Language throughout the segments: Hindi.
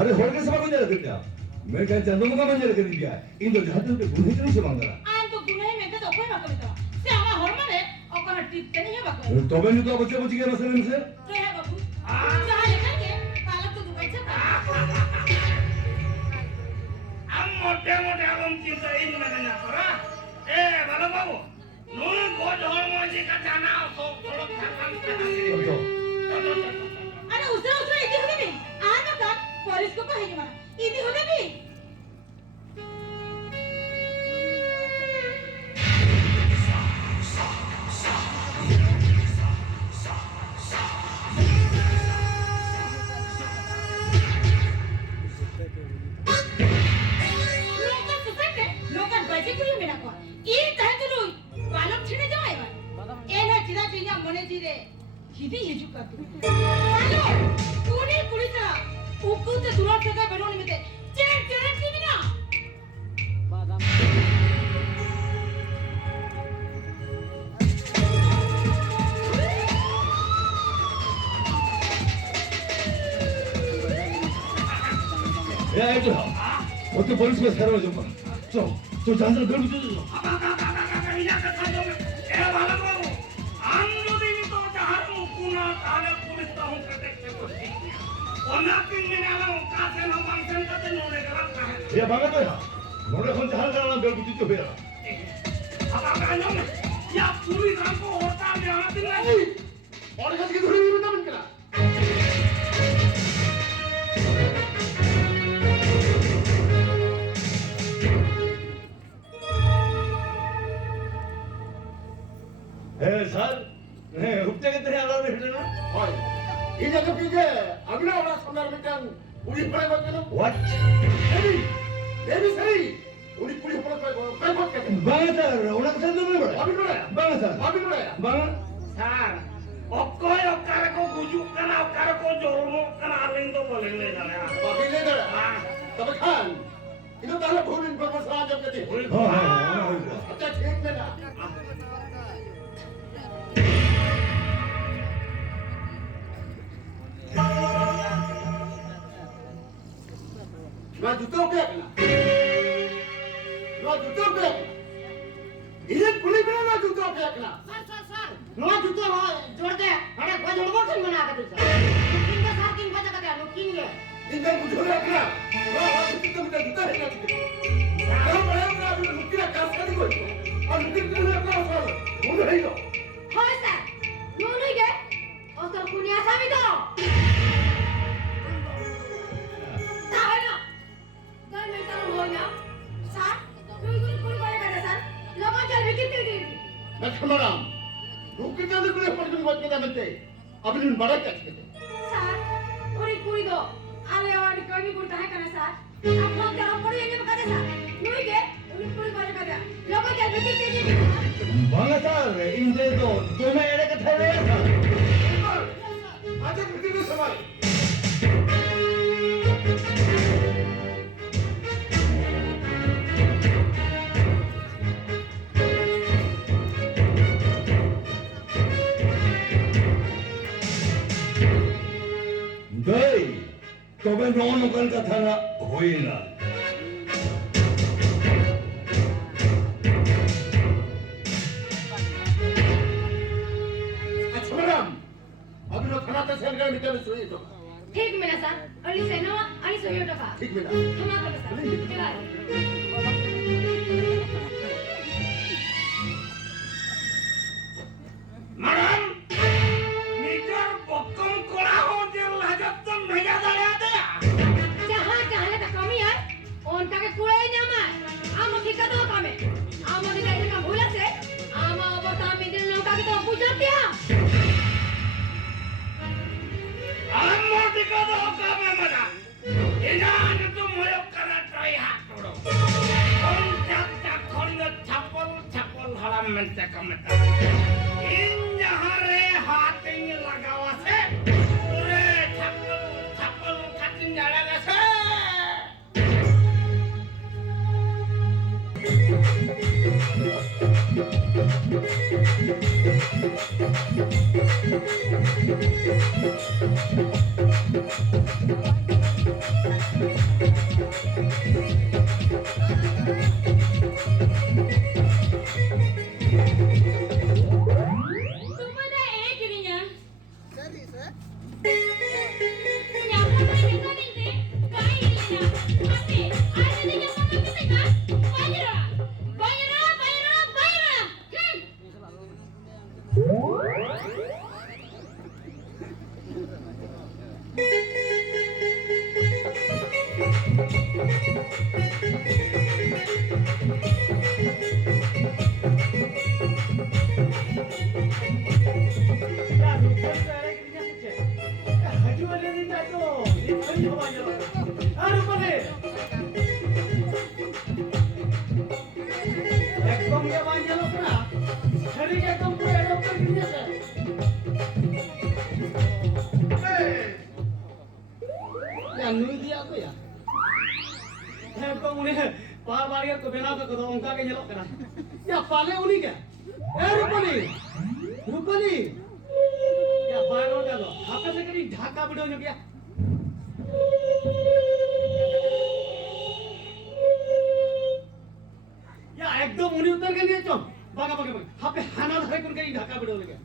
अरे होड़ के सब मंजर कर दिया मैं क्या चंदों का मंजर कर दिया इन तो जहां पे गुने नहीं से मांगा आन तो गुने में तो कोई बात नहीं से हमारा हरमाने और कहां टिप नहीं है बाबू तो मैंने तो बच्चे बच्चे के मसले में से तो है बाबू जहां लेकर के पालक तो दुबई से हम मोटे आलम चिंता इन में ना करा ए बाला बाबू नून को जोड़ जी का जाना तो थोड़ा खाना अरे उसरा इति होते भी आना का पुलिस को कहेगी माना इति होते भी लोकन बजे को मेरा को ये कहे तो लो बालक छिने जाएगा ए ना चिरा चिरा मने चिरे हिदी हिजु का तू हेलो पूरी पूरी तरह उकु ते दूर से बेरोनी में चेक चेक की ना बादाम ए तो वो तो पुलिस में सरो जो तो जानकर घर में तो या का था जो ए वाला बाबू आंदो दिन तो जहां मुकुना ताले पुलिस तो हम करते को ओना पिन में आला का से ना फंक्शन करते नोने गला का है ये बागा तो नोने कौन जहां जाना घर में तो बेरा अब का नो या पूरी काम को होता में आना दिन नहीं और कैसे की धुरी में बता करा सर मैं उपते के तरह आला में हिटना हाय ये जगह पे जे अगला वाला सुंदर मिटन उड़ी पड़े बात ना व्हाट देवी सही उड़ी पूरी पड़े काय बात कहते बागा सर उना के साथ में बड़ा अभी बड़ा बागा सर अभी बड़ा बागा सर ओकोय ओकार को गुजु कना ओकार को जोरमो कना आलिंग तो बोले ले जाने अभी ले दड़ा तब खान इनो ताला भूल इन्फॉर्मेशन आ जब कहते हां अच्छा ठीक में ना ना जूते पे इधर पुलिस में ना जूते पे सर नो जूते हो जोड़ दे अरे कोई जोड़बो किन बना के सर किन का साथ किन बजा का लो किन गे इधर मुझे रखना वो जूते में जूता है ना क्या बड़ा बड़ा अभी लुकिया कास कर कोई और लुकिया कर रहा सर वो नहीं तो हां सर नो नहीं गे और सर कुनिया सा भी तो ताहना दर में तो हो ना सर कोई करे सर लोगों चल भी कितनी लक्ष्मणराम रुकिया ने कुछ पढ़ने बात के दामते अभी इन बड़ा क्या कहते सर पूरी दो आले और कोई भी है करे सर आप लोग क्या पड़ी ये बता दे सर नहीं के उन्हें पूरी बात कर दिया लोगों चल भी कितनी बागा सर इन दे दो तुम्हें एड़े के ठहरे था आज कितनी को सवाल गई तो मैं नॉन उकल का था ना हुई ना अच्छा मैडम अभी लोग खाना तो सेल कर मिटा में सोई तो ठीक मेरा सर अली से नो अली सोयो तो का ठीक मैडम हम आ सर मैडम मीटर बक्कम कोड़ा हो जे लागत तो भेजा दया दे जहां का कमी है उनका के कुड़े ना मार आम की कदो कामे आम की जाई का भूला से आम बता मिडिल लोग का तो पूछते हैं आम मोटी कदो कामे मना इनान तो मोय करा ट्राई हाथ तोड़ो कौन तक खंड छपल हराम में से कमता इन जहां रे हाथ इन लगावा से पूरे छपल खातिन जाड़ा से Nyamuk kita ini kain ini tapi ada di nyamuk kita kan bayar को बेना को उनका के nyelok kana ya pale uni ke rupani ya bayar galo hape se kadi Dhaka video jo gya ya ekdom uni utar ke liye chom baga hape hana dhare kun kadi Dhaka video le gya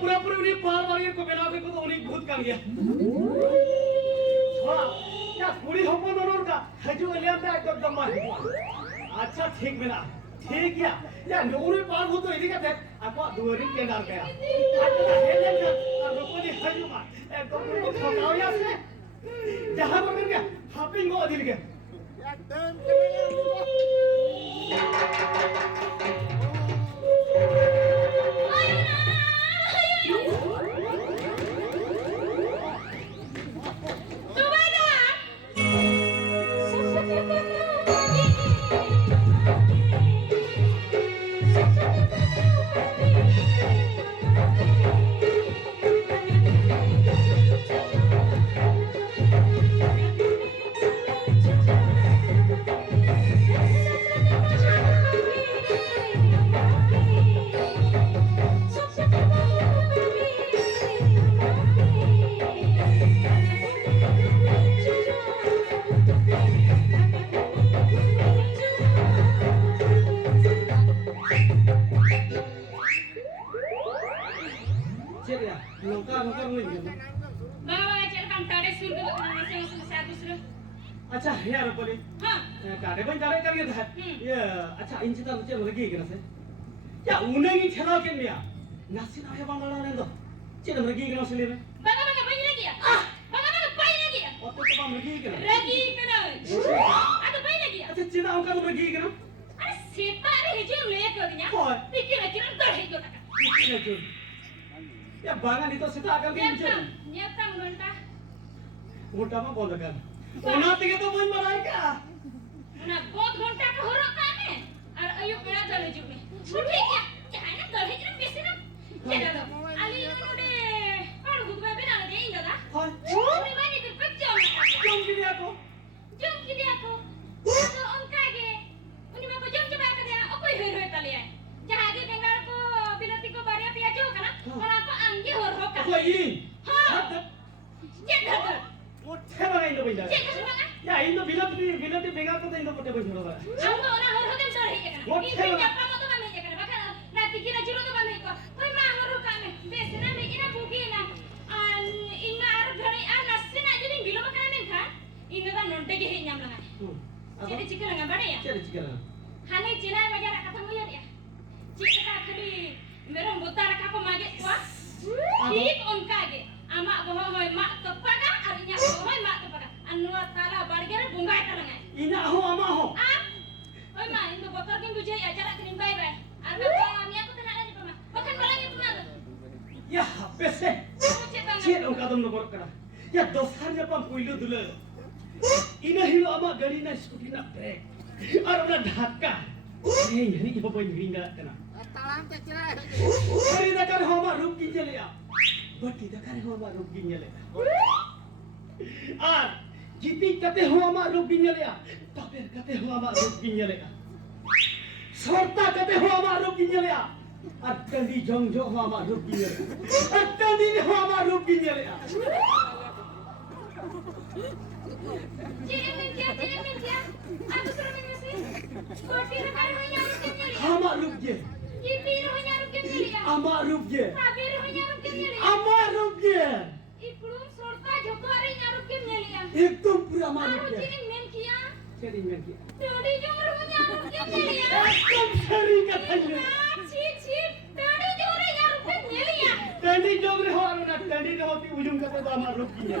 पूरा उन्हीं पार वाली को बेना को तो उन्हीं भूत कर गया छोड़ा क्या पूरी होपो दोनों का हजू लिया था एकदम मार अच्छा ठीक बेना ठीक या नूरे पार भूत तो इधर का थे आपको दुआरी के डाल गया आपको हेले का और रुको जी हजू मार एकदम को खटाओ या से जहां पर गया हापिंग को दिल गया एकदम अच्छा यार बोले हाँ कारे बन जाने का था ये अच्छा इन चिता मुझे लगी कि ना से या उन्हें ही ठहरा के लिया नासी ना है बांगला ने तो चिता लगी कि ना से ले में बगा बैठ गया और तो बाम लगी कि ना आता बैठ गया अच्छा चिता उनका तो लगी कि ना अरे सेपा रे हिजो ले को दिया पिकिरा दर हिजो तक या बांगा नहीं तो सिता आकर के न्याता घंटा मोटा में बोल लगा ओना तिगे तो मन मराई का ना बहुत घंटा का हो रखा है और अयो पेड़ा चले जुमे छुट्टी क्या क्या है ना दर हिजो बेसी ना क्या दादा अली नोडे और गुदबा बिना लगे इन दादा हां उनी माने के बच्चा जम की दिया को तो उनका के उनी में को जम जमा कर दिया ओ कोई होय तले है जहां आगे बेंगाल को बिलती को बारिया पिया जो kana और आपको अंगे हो रोका कोई हां ये दादा मोठे बना इन बिंदा या इन बिलती बेंगाल को इन मोठे बन छोड़ा हम ओना हो होदम सर है मोठे इन जपरा मत बन है kana बका ना तिकिरा जिरो तो बन है को कोई मा हो रोका में बेस ना में ina बुगी ना इन आर घड़ी आ नस्सी ना जनी बिलो बका में खा इन दा नोंटे के हे nyam langa jadi cikal nga bade ya चल chicken hane cina bajar kata mu ya dia cika khali meron botar ka ko mage kwa ठीक उनका के आमा गोहो होय मा तपगा अरिया होय मा तपगा अन्नुआ ताला बाड़गेर बुंगाय तलंगा इना हो अमा हो ओय मा इन बोतर किन बुझे अजरा किन बाय बाय आर बा मिया को तना नि पमा बखन बलागे पमा या पेसे चे उनका दम नबर करा या दोसार ने पम पुइलो दुले इना हिलो अमा गाड़ी ना स्कूटी ना ब्रेक और ना ढाका ए यही जो बन रिंगा तना तालाम ते चला Hari dakar homa rup ginjal ya. Bati dakar homa rup ginjal ya. Ar jiti kate homa rup ginjal ya. Taper kate homa rup ginjal ya. Sorta kate homa rup ginjal ya. Ar kandi jongjo homa rup ginjal ya. Ar kandi homa rup ginjal ya. Ciri minta. Aku suruh mengasih. Kopi rekar hanya rukin nyali. Ama rupje. Jipi hanya rukin nyali ya. Ama rupje. Tabir hanya rukin nyali. Ama rupje. Iplum sorta joto hari nyarukin nyali ya. Ekdom pura ama Aku rupje. ciri min kia. Sering lagi. Tadi jumur hanya rukin nyali ya. Ekdom sering katanya. Cip. Tadi jumur hanya rukin nyali ya. Tadi jomre ho aruna tadi ho ti ujung kata ama rupje.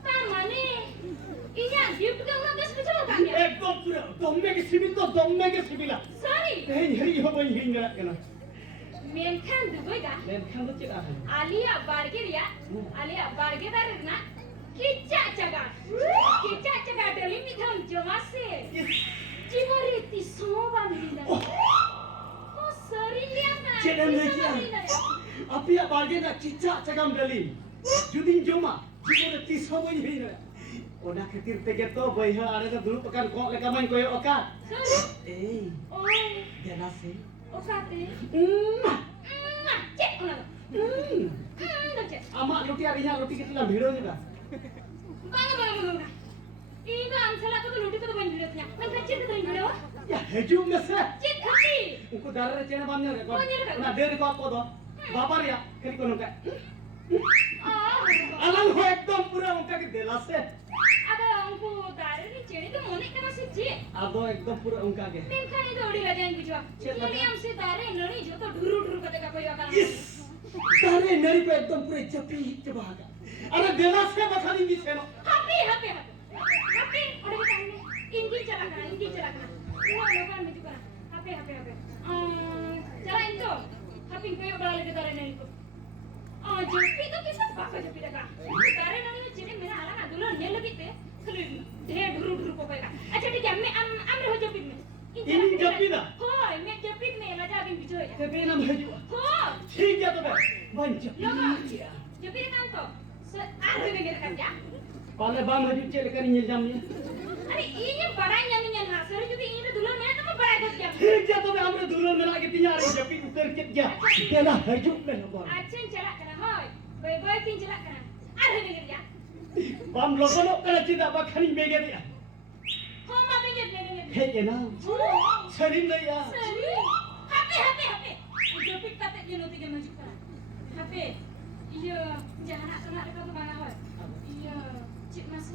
Tamane. Iya, gift ka udah gas bicara kan ya? Ekdom pura. Domme ke sibil to domme ke sibila. Sorry. Hei ho boy hinga kana. Menkan dubai ga. Dan kamu cek apa? Alia barger na kicca caga dali mi dham jamase jimori ti soba minda oh sari liya na Cedam lagi ya. Api ya barge na cicak cagam dali. Judin joma jimori ti soba hinga. Ona khatir tege to baiha are na dulu pekan kok leka main koyo okat. sorry Eh, oh jana se. okate cek ona cek Ama roti arinya roti kita bhido juga. bang ini ansala ko loti ko ban video nya man ka cek ban video Ya heju mese. cek khati Uku darah cina banyak ya. Banyak kan? Nah dari kau apa doh? Bapak ya, kiri kono kayak. ah Alang ho ekdom pura uka ke delase. ada angku dari ni cek itu mone kana si cek Ado ekdom pura uka ke. Bangkhan itu udah lajang gitu. Cek Jadi lajang. am si tare nari joto duru kata kapai akan. Is. Dare nari ko ekdom pura chapi chabaga. Ara delase bakani mi seno. Happy. Udah kita ini. Inggi jalan kana. Ini lokan begitu kana. Happy. Jalan itu. Happy koyo balale ke tare nari ko. Jopi itu kisah baka jopi daga. Tare nari itu jadi मेरा आला ना दुल्हन ने लगी थे. खाली ढेर duru को पाएगा. अच्छा ठीक है मैं am रहो jopi में. Ini jopi dah? होय मैं jopi में लगा अभी बिजो है. Tapi nam heju. हो ठीक है तो बे. Banyak. Logo. Jadi kan to. Ada begini kan ya? Pale bam heju cek lekani nyel jamnya. अरे ini barang yang menyala. Sorry jadi ini dulu mana kamu barang itu jam. ठीक है तो बे हमरे दुल्हन में लाके तिया रे jopi उतर के जा. Dela heju में ना. Aceh celak kena hoy. Boy tin celak kena. Ada begini ya? Bam lokono kana cida bakani bege dia. Ho ma begini. He ke na. Sering le ya. Sorry. Happy. Udah pik kata dia nanti dia maju kena. Happy. Iya, jangan nak dekat ke mana hoy. Iya. Cik masih.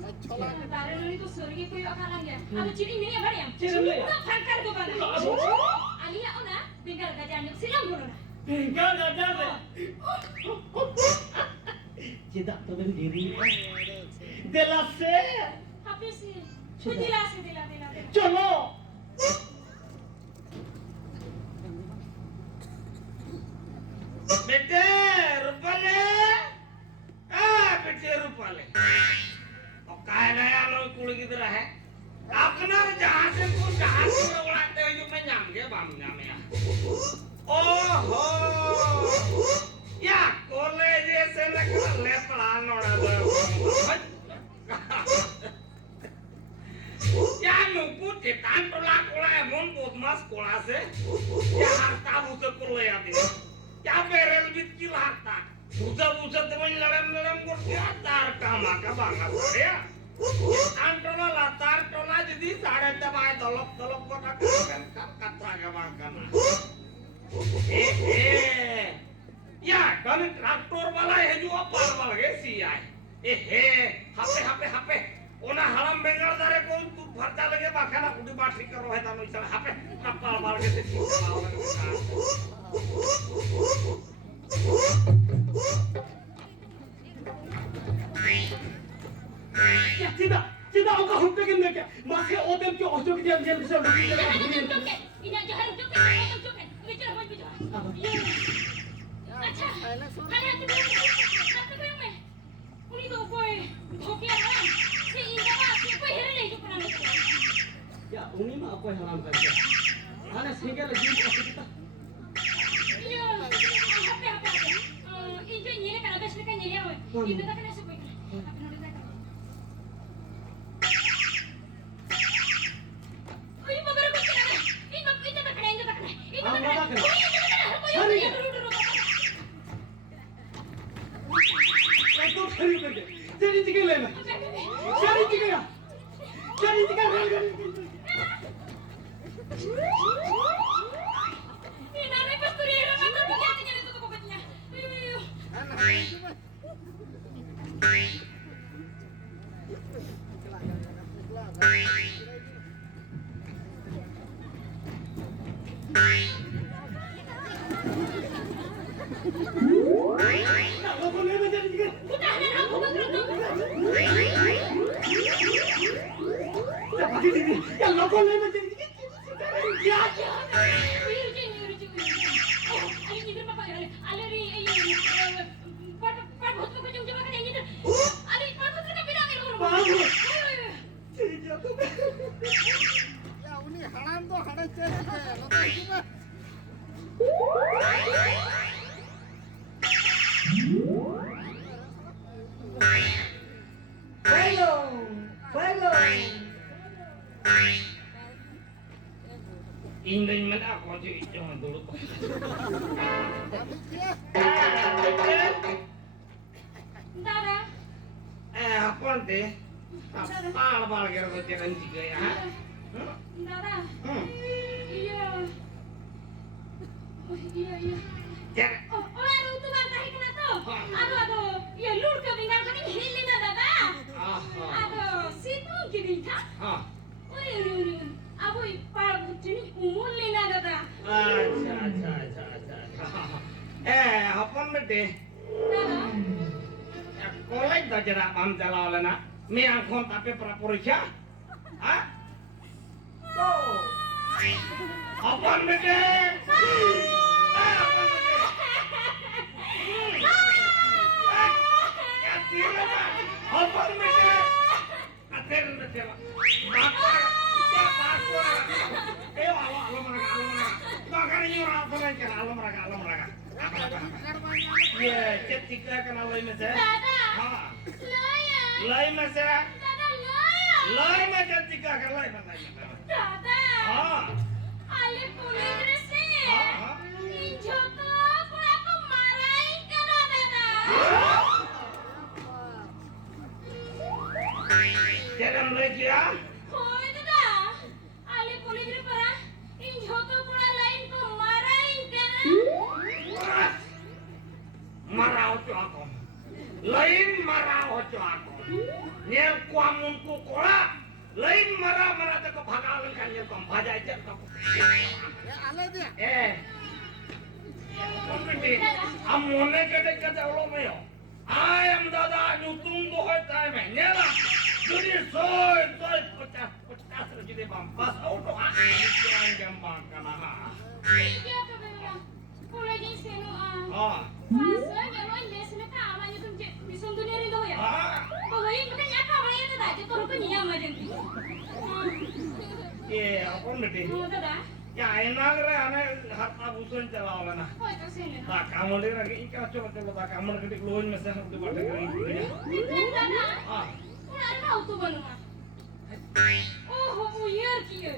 Tare nani tu sorry ko yo akalang ya. Aku ciri ini apa ya? Ciri ni ya? Udah fangkar ko bana. Alia ona bengal gajah silam bono na. Enggak ada. Tidak tu ben diri. Delase. Happy sih. Dila. Chalo. बेटे रुपले बेटे रुपले और काय नया लोग कुल किधर है अपना जहां से कुछ जहां से उड़ाते हुए जो मैं जाम गया बाम या ओहो या कॉलेज से लगना ले पढ़ा नोड़ा दो या नुकु चितान टोला कोला है मोन बोधमास कोला से या हरता भूत कोले आदि क्या बेरल बित की लागता बुझा तेमन लड़म करते तार कामा का बांगा सारे अंटोला लातार टोला जदी साढ़े दबाए दलप कोटा कथा का बांगा ना या कल ट्रैक्टर वाला है जो पार वाला है सी आए हापे ओना हराम बेंगल दारे को तू भरता लगे बाखाना उडी बाठी करो है तानो चल हापे कपाल मार के ठीक Ya tidak engkau hukum mereka. Maka odem ke osok dia bisa Ini jangan jokin. Bicara mau bicara. Acha. Kalian tu satu yang me. Uni tu boy. Hoki apa? Si ini apa? Si boy hera lagi tu pernah. Ya, uni mah apa yang haram kerja. Ana singgah lagi osok kita. Iya. Hape. Ini nyele kan ada sini kan nyele awak. Ini tak kena sebut. Apa nak kata? Ini baru bicara. Ini tak kena. Ini tak kena. Ekdom khari करके तेरी चिकन लेना Loko lay menjadi juga. Utahanan aku betul. Tapi ini yang loko lay menjadi juga. Ya. Ayo nyindir papa ya. Aleri Pak bos ko jom coba kan yang nyindir. Aleri Pak bos ka bilang ini orang. Bagus. Ayo. Ya uni haram tuh haram cewek lo tuh cuma Indeng mana aku cuy jangan dulu. habis dia Dada. Apa nanti? Apa lagi aku jangan juga ya? Dada. Iya. Oh iya. Jangan. Oh, orang itu bangkai kena tuh. Aduh. Ya lur ke bingkai kan ini hilin dada. Aduh, situ gini tak? Uri. Abu ipar butini umur lina dada. Acha. Apa nanti? Dada. Kolej dah jerak pam jalan lana. Miang kon tapi prapurisya. Hah? Tuh. Apa nanti? Apa nanti? Aten nanti. Bakar. Alam mereka. Iya, cetika kenal lagi mas. Dada. Laya. Lain mas. Dada laya. Lain mas cetika kan lain. Dada. Ale punya dresi. Injo tuh aku marahin karena dada. Jangan lagi ya. Hoy dada. Ale punya dresi para. Injo tuh pula lain ko marahin karena. Marah aku. Lain marah aku. Nyel kuamun ku kola. Lain marah tak kebakalan kan nyel kom bajai cek tak. ya alay dia Amone kete ulo mayo. Ayam dada nyutung bohoi time nyela. Jadi soy pecah jadi bampas auto kurang gampang kana. Iya tuh bang. Pula di sini Masa nyalon desne ka amanya tuh bisa dunia rindu ya. Pokoknya kita nyapa orang itu dah. Kita rupa nyam aja. Apa nanti? Dada. Ya enak re ane harta busun celawa na. Oh itu sini. Tak kamu lihat lagi ikan coba tak kamu ketik luin mesin untuk pada kering ini. Bukan dada. Udah ada auto baru mah. Oh buyar kia.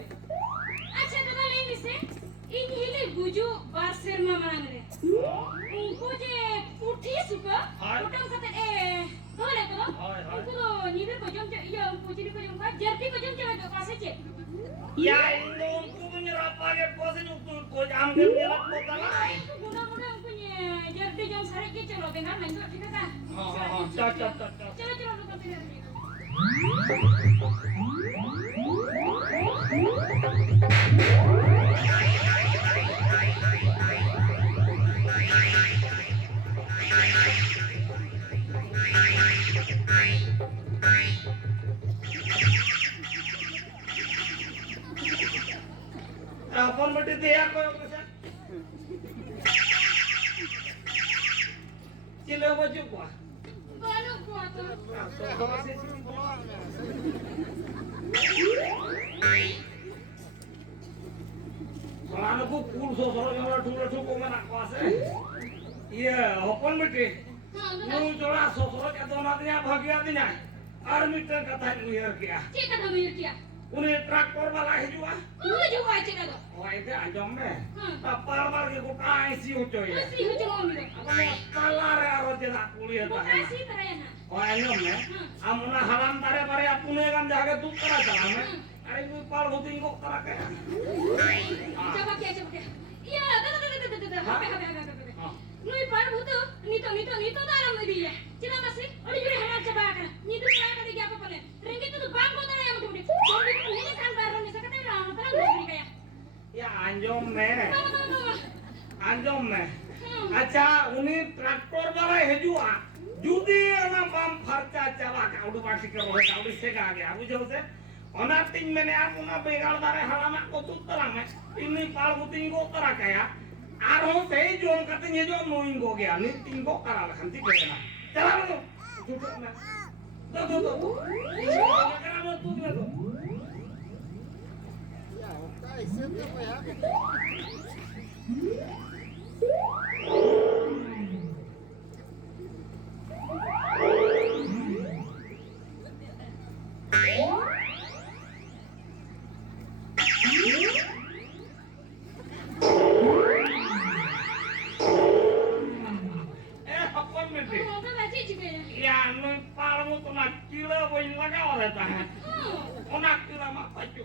Acha dada lain sih. Ini hile buju barser mama nangre. Unko je puthi suka. Utang kata boleh kalau. Unko do nibe ko jom ya unko jadi ko jom ka jerti ko jom jawa do kase je. Ya ini untuk menyerap pakai kosin untuk ko ambil nyerap kota lah. Mudah-mudahan punya jerti jom sare ke celo dengan lanjut kita kan. Cocok. Coba lu kasih dari. Apa mesti dia ko yang besar? Sila wajib kuah. Baru kuat tuh. Soalnya aku sosok yang lalu kok mana kuasa. Iya, apa mesti? Muncullah sosok atau nantinya bahagia tinya. Army kata nguyar kia. Cik kata nguyar kia. Uni traktor malah juga. Juga aja dah. Wah itu ajam deh. Tapar lagi ku taisi ucoy. Masih hujan ngomong. Apa mau kalar ya harus tidak kuliah tak. Makasih terayana. Wah enyom ya. Amuna halam tare pare apune kan jaga tukar aja lama. Ari ku pal ku tingkok tarak ya. Coba kia. Iya, dah. Hape. Nui par butuh. Nito dalam dia. Cina masih. Oli juri hamal coba kan. Nito saya kata dia apa pun. Ringgit itu bangko tara yang mudah. Jadi ini kan baru nih sekali orang terang beri kayak. Ya anjom me. Anjom me. Acha uni traktor balai hejua. Judi ana bam farcha chala ka udu pasi ke rohe ka udu sega gaya. Bujho se. Ona ting mene apuna begal dare halama ko tuttarang me. Ini pal buting ko tara kaya. Aro se jom katanya jom noing go gaya. Ni tinggo kara khanti kena. Chala lo. Duduk me. Tuh. Kara mo tu me tu. Ya, oke, siap ya. Apa mesti? Mau apa baca juga ya? Ya, nu palmu tu nak kila boleh laga oleh tahan. Nak kila mak baju.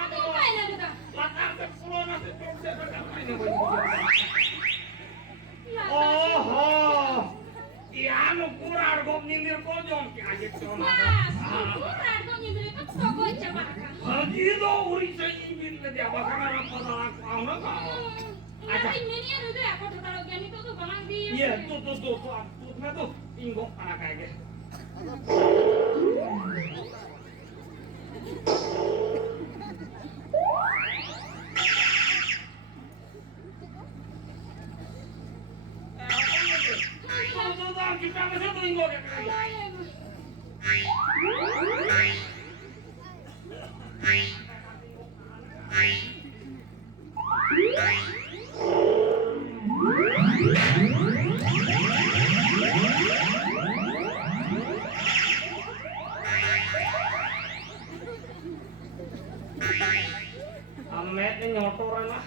Itu apa ini ada? Latar sepuluh nasi terus sebentar ini boleh. Ya, Oh, iya nu kurar gom nyindir kojong ki aja cuma. Mas, ukuran kau nyimpen itu toko coba kan? Haji do uri saya nyindir le dia bakal orang pada aku auna kau. Ada ini ada aku tertarik yang itu tuh balang di. Iya, tuh, na tuh tinggo anak kayak. Tuh, kita mesti tinggo kayak. Amet ni nyotoran lah.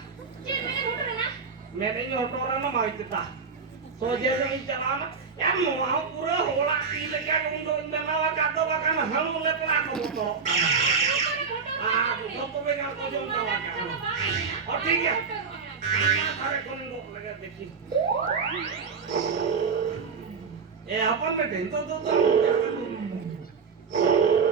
Met ni nyotoran lah mau kita. Soja ni jalan. Ya mau pura hola pilih kan untuk internal kata bahkan halu leplah motor. Foto begal kojong kawakan. Oh ठीक है. Tarik kono lagi देखी. apa में tuh.